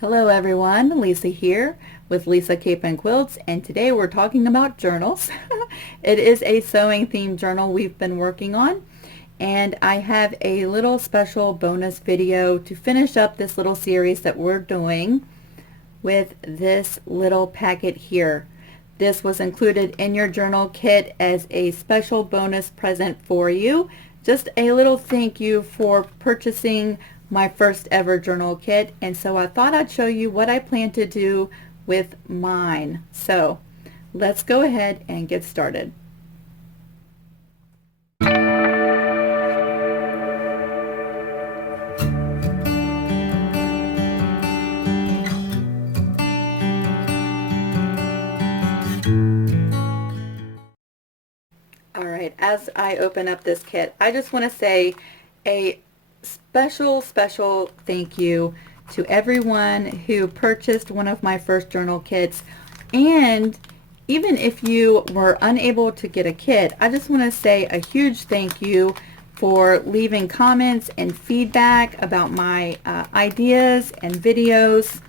Hello everyone, Lisa here with Lisa Capen Quilts, and today we're talking about journals. It is a sewing themed journal we've been working on, and I have a little special bonus video to finish up this little series that we're doing with this little packet here. This was included in your journal kit as a special bonus present for you. Just a little thank you for purchasing my first ever journal kit, and so I thought I'd show you what I plan to do with mine. So let's go ahead and get started. Alright, as I open up this kit, I just want to say a special thank you to everyone who purchased one of my first journal kits. And even if you were unable to get a kit, I just want to say a huge thank you for leaving comments and feedback about my ideas and videos.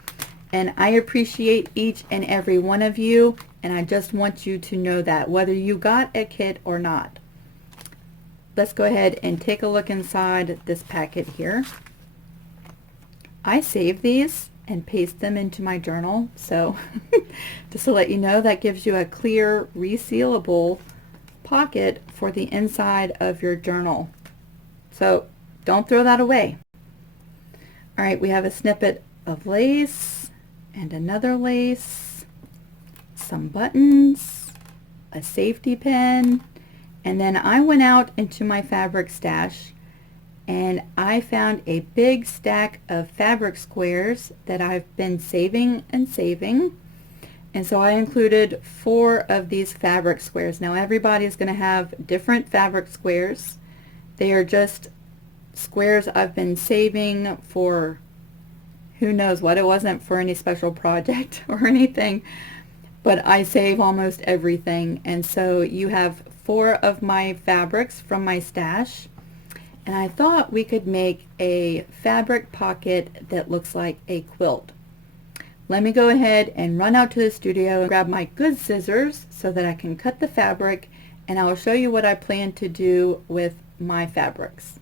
And I appreciate each and every one of you, and I just want you to know that, whether you got a kit or not. Let's go ahead and take a look inside this packet here. I save these and paste them into my journal, so just to let you know, that gives you a clear resealable pocket for the inside of your journal. So don't throw that away. Alright, we have a snippet of lace and another lace, some buttons, a safety pin, and then I went out into my fabric stash and I found a big stack of fabric squares that I've been saving and saving. And so I included 4 of these fabric squares. Now everybody's going to have different fabric squares. They are just squares I've been saving for who knows what. It wasn't for any special project or anything, but I save almost everything. And so you have 4 of my fabrics from my stash, and I thought we could make a fabric pocket that looks like a quilt. Let me go ahead and run out to the studio and grab my good scissors so that I can cut the fabric, and I will show you what I plan to do with my fabrics.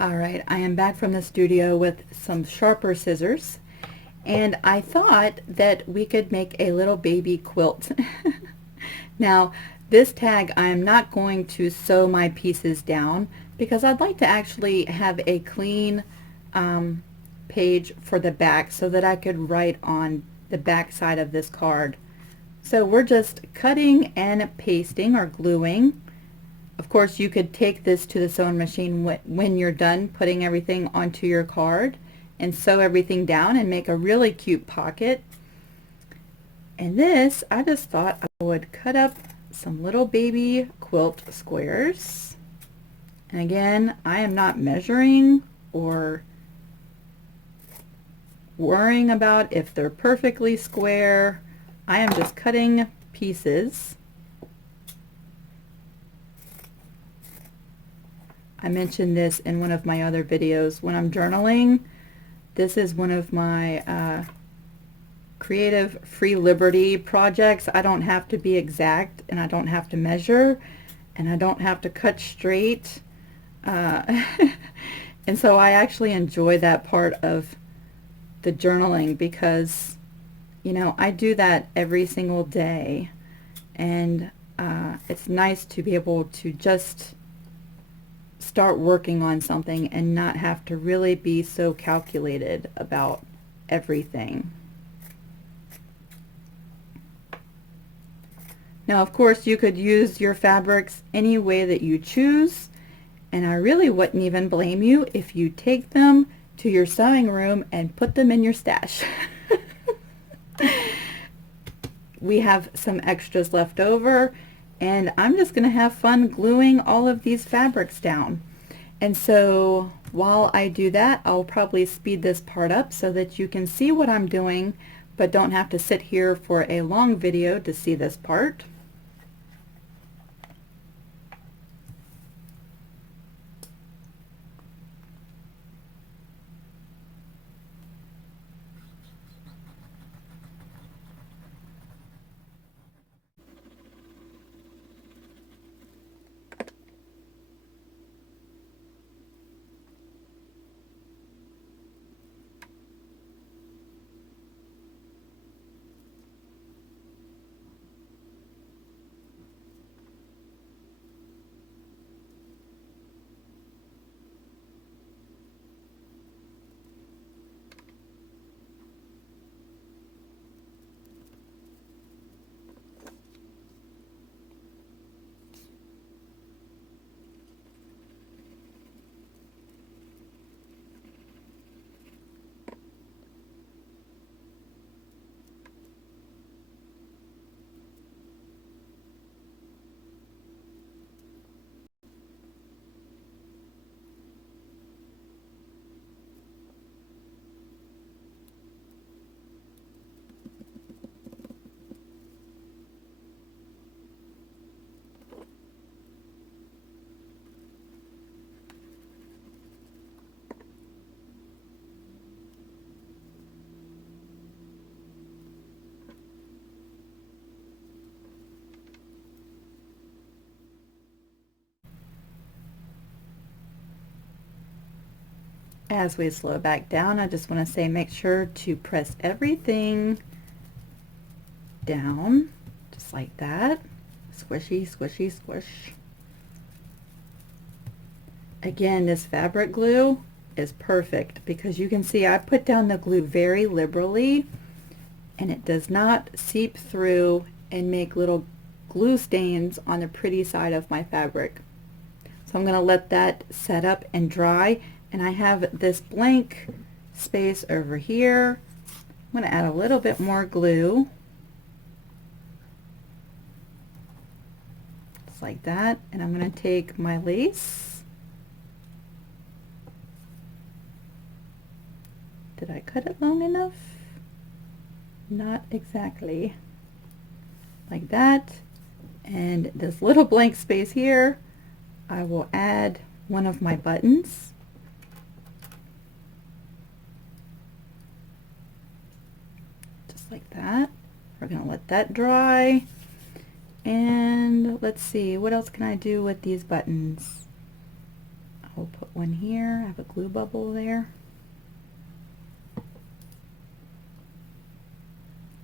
Alright, I am back from the studio with some sharper scissors, and I thought that we could make a little baby quilt. Now, this tag I am not going to sew my pieces down because I'd like to actually have a clean page for the back so that I could write on the back side of this card. So we're just cutting and pasting or gluing. Of course, you could take this to the sewing machine when you're done putting everything onto your card and sew everything down and make a really cute pocket. And this, I just thought I would cut up some little baby quilt squares. And again, I am not measuring or worrying about if they're perfectly square. I am just cutting pieces. I mentioned this in one of my other videos. When I'm journaling, this is one of my creative free liberty projects. I don't have to be exact, and I don't have to measure, and I don't have to cut straight. And so I actually enjoy that part of the journaling because, you know, I do that every single day, and it's nice to be able to just start working on something and not have to really be so calculated about everything. Now, of course, you could use your fabrics any way that you choose, and I really wouldn't even blame you if you take them to your sewing room and put them in your stash. We have some extras left over, and I'm just going to have fun gluing all of these fabrics down. And so while I do that, I'll probably speed this part up so that you can see what I'm doing, but don't have to sit here for a long video to see this part. As we slow back down, I just want to say make sure to press everything down, just like that. Squishy, squishy, squish. Again, this fabric glue is perfect because you can see I put down the glue very liberally and it does not seep through and make little glue stains on the pretty side of my fabric. So I'm going to let that set up and dry, and I have this blank space over here. I'm going to add a little bit more glue, just like that, and I'm going to take my lace. Did I cut it long enough? Not exactly. Like that. And this little blank space here, I will add one of my buttons. Just like that. We're going to let that dry. And let's see, what else can I do with these buttons? I'll put one here. I have a glue bubble there.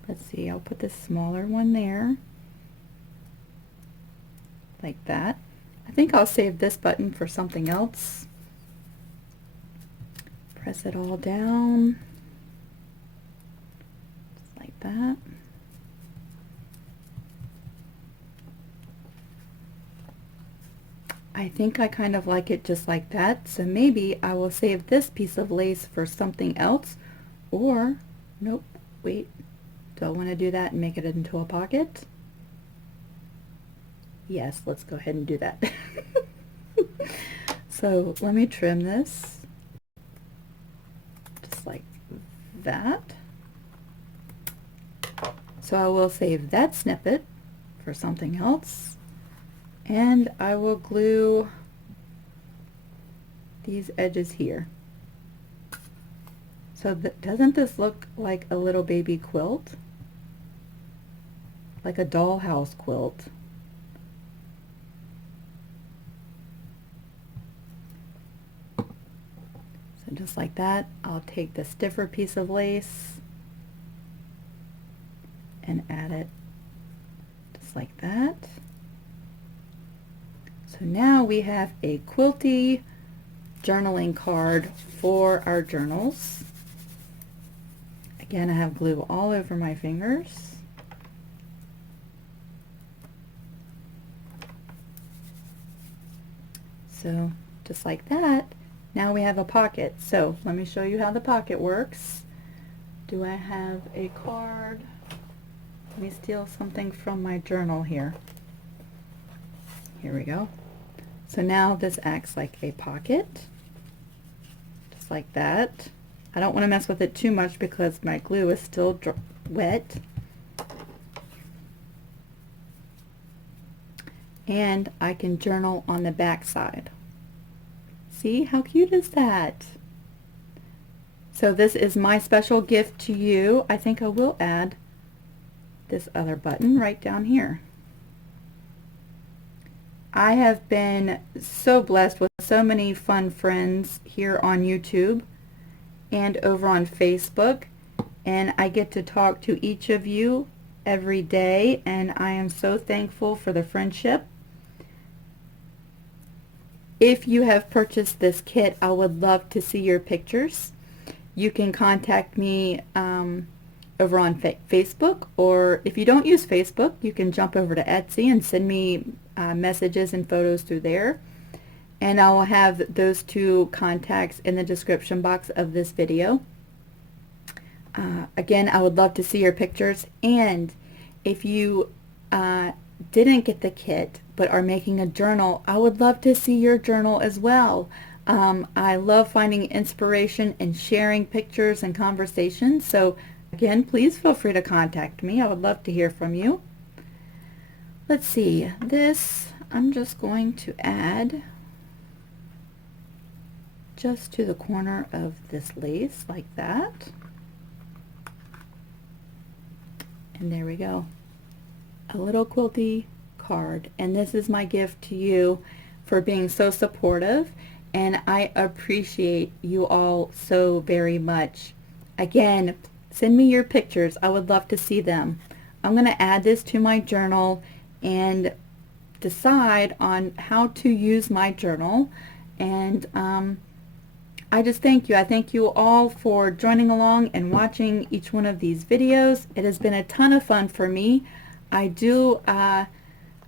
Let's see, I'll put this smaller one there. Like that. I think I'll save this button for something else. Press it all down. Just like that. I think I kind of like it just like that, so maybe I will save this piece of lace for something else, or, nope, wait, do I want to do that and make it into a pocket? Yes, let's go ahead and do that. So let me trim this just like that. So I will save that snippet for something else, and I will glue these edges here. So doesn't this look like a little baby quilt? Like a dollhouse quilt. So just like that, I'll take the stiffer piece of lace and add it just like that. So now we have a Quilty journaling card for our journals. Again, I have glue all over my fingers. So just like that, now we have a pocket. So let me show you how the pocket works. Do I have a card? Let me steal something from my journal here. Here we go. So now this acts like a pocket, just like that. I don't want to mess with it too much because my glue is still wet. And I can journal on the back side. See, how cute is that? So this is my special gift to you. I think I will add this other button right down here. I have been so blessed with so many fun friends here on YouTube and over on Facebook, and I get to talk to each of you every day, and I am so thankful for the friendship. If you have purchased this kit, I would love to see your pictures. You can contact me over on Facebook, or if you don't use Facebook, you can jump over to Etsy and send me messages and photos through there. And I will have those two contacts in the description box of this video. Again, I would love to see your pictures, and if you didn't get the kit but are making a journal, I would love to see your journal as well. I love finding inspiration and sharing pictures and conversations, so again, please feel free to contact me. I would love to hear from you. Let's see, this I'm just going to add just to the corner of this lace like that. And there we go. A little Quilty card. And this is my gift to you for being so supportive and I appreciate you all so very much. Again, send me your pictures. I would love to see them. I'm going to add this to my journal and decide on how to use my journal. And I just thank you. I thank you all for joining along and watching each one of these videos. It has been a ton of fun for me. I do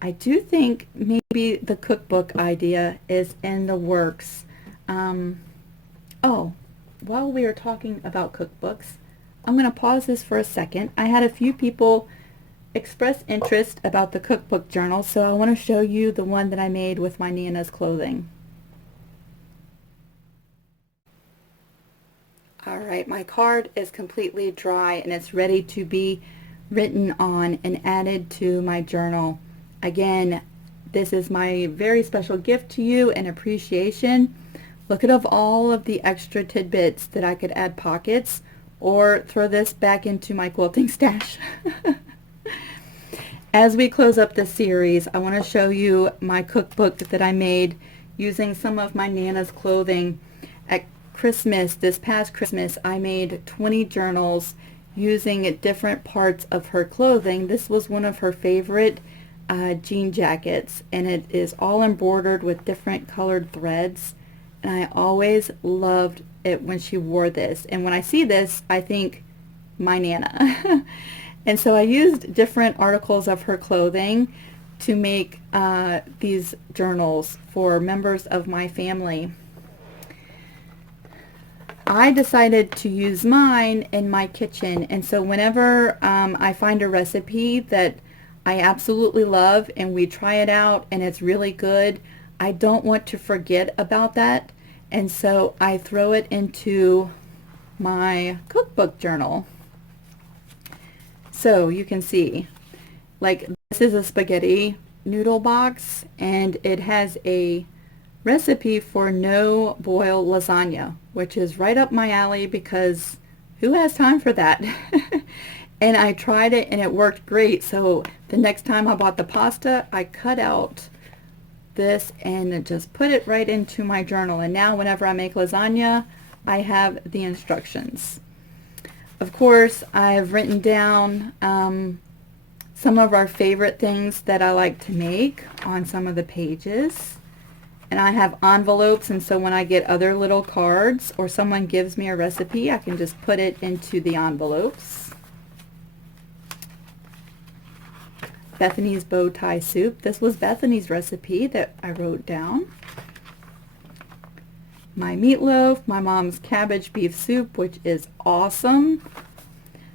think maybe the cookbook idea is in the works. Oh, while we are talking about cookbooks, I'm going to pause this for a second. I had a few people express interest about the cookbook journal, so I want to show you the one that I made with my Nana's clothing. Alright, my card is completely dry and it's ready to be written on and added to my journal. Again, this is my very special gift to you and appreciation. Look at all of the extra tidbits that I could add pockets or throw this back into my quilting stash. As we close up this series, I want to show you my cookbook that I made using some of my Nana's clothing. At Christmas, this past Christmas, I made 20 journals using different parts of her clothing. This was one of her favorite jean jackets, and it is all embroidered with different colored threads, and I always loved it when she wore this. And when I see this, I think my Nana. And so I used different articles of her clothing to make these journals for members of my family. I decided to use mine in my kitchen, and so whenever I find a recipe that I absolutely love and we try it out and it's really good, I don't want to forget about that, and so I throw it into my cookbook journal. So you can see, like, this is a spaghetti noodle box, and it has a recipe for no boil lasagna, which is right up my alley because who has time for that? And I tried it and it worked great. So the next time I bought the pasta, I cut out this and just put it right into my journal. And now whenever I make lasagna, I have the instructions. Of course, I've written down some of our favorite things that I like to make on some of the pages. And I have envelopes, and so when I get other little cards or someone gives me a recipe, I can just put it into the envelopes. Bethany's bow tie soup. This was Bethany's recipe that I wrote down. My meatloaf, my mom's cabbage beef soup, which is awesome.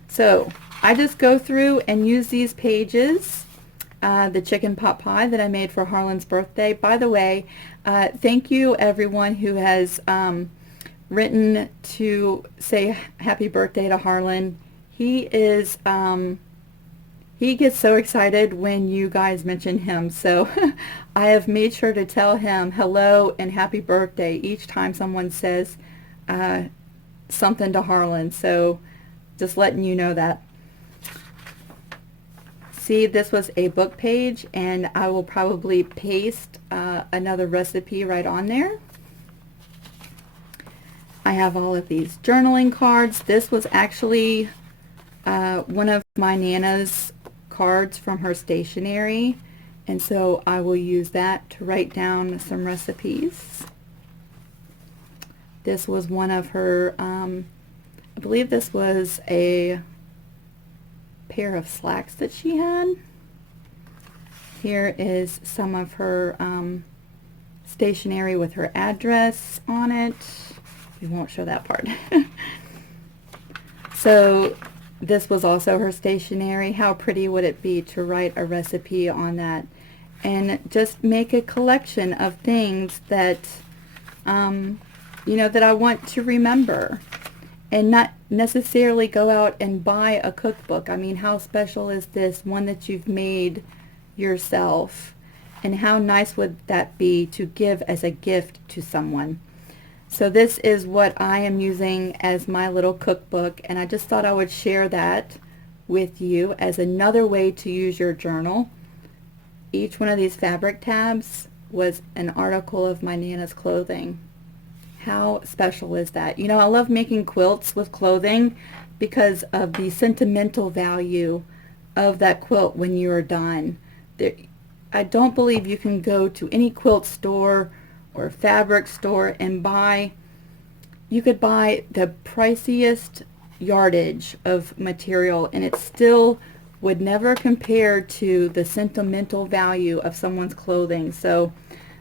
So I just go through and use these pages. The chicken pot pie that I made for Harlan's birthday. By the way, thank you everyone who has written to say happy birthday to Harlan. He is he gets so excited when you guys mention him, so I have made sure to tell him hello and happy birthday each time someone says something to Harlan, so just letting you know that. See, this was a book page, and I will probably paste another recipe right on there. I have all of these journaling cards. This was actually one of my Nana's cards from her stationery, and so I will use that to write down some recipes. This was one of her, I believe this was a pair of slacks that she had. Here is some of her stationery with her address on it. We won't show that part. So this was also her stationery. How pretty would it be to write a recipe on that and just make a collection of things that you know, that I want to remember, and not necessarily go out and buy a cookbook. I mean, how special is this one that you've made yourself, and how nice would that be to give as a gift to someone? So this is what I am using as my little cookbook, and I just thought I would share that with you as another way to use your journal. Each one of these fabric tabs was an article of my Nana's clothing. How special is that? You know, I love making quilts with clothing because of the sentimental value of that quilt when you're done. There, I don't believe you can go to any quilt store or fabric store and you could buy the priciest yardage of material and it still would never compare to the sentimental value of someone's clothing. So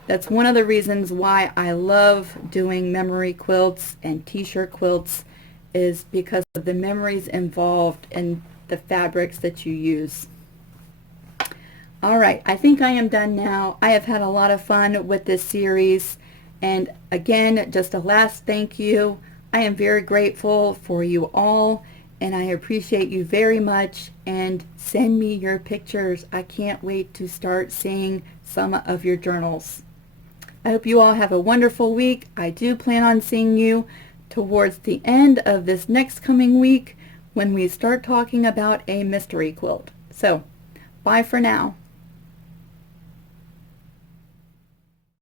that's one of the reasons why I love doing memory quilts and t-shirt quilts, is because of the memories involved in the fabrics that you use. All right, I think I am done now. I have had a lot of fun with this series. And again, just a last thank you. I am very grateful for you all, and I appreciate you very much. And send me your pictures. I can't wait to start seeing some of your journals. I hope you all have a wonderful week. I do plan on seeing you towards the end of this next coming week when we start talking about a mystery quilt. So, bye for now.